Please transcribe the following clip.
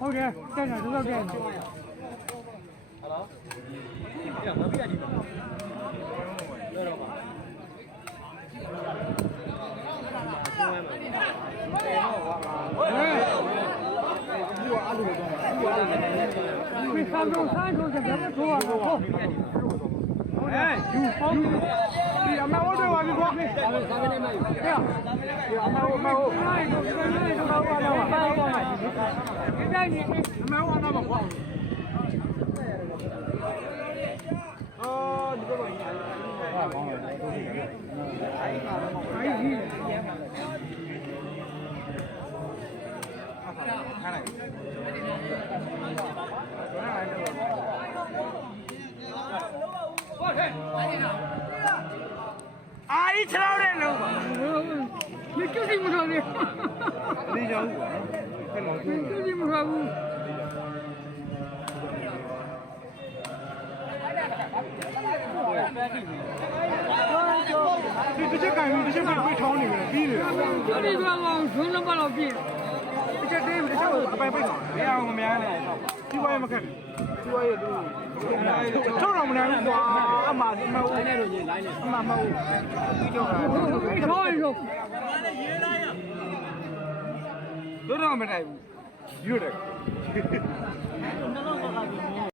OK，站着，知道站。Hello。两个别的地方。对了吧？哎。哎，有房。 အဲယူဟုတ်ဒီအမဝတ်တွေပါပြီကွာဟဲ့ဒီအမဝတ်မဟုတ်နိုင်တော့ဒီနိုင်တော့ဘာလို့ပါတော့ပါဒီတိုင်းဒီအမဝတ်တော့ကွာအော်ဒီကောဟာကောင်းတယ်အဲ့ဒီအာကြီးခြေထောက်တဲ့လုံးပါမကျုပ်စီမတော်ဘူးလေးချောင်းကွာဖက်မောင်မကျိုးကျုပ်စီမတော်ဘူးဒီတ નહીં છરાવડે ને મિઠુજી મુસાવે લઈ જાવ મિઠુજી મુસાવું 你直接改名，直接改归朝里面，逼你。就你这个，我从那么老逼，这这这这。 ပိုင်ပိတ်တော့မရအောင်မများနဲ့ဒီဝါရမခက်ဒီဝါရသူထုံးတော့မနိုင်ဘူးကွာအမှဒီမဟုတ်နဲ့တော့ရင်လိုင်းနဲ့အမှမဟုတ်ပြီးတော့တာထောင်းရောတို့တော့မနိုင်ဘူးရွတ်တယ်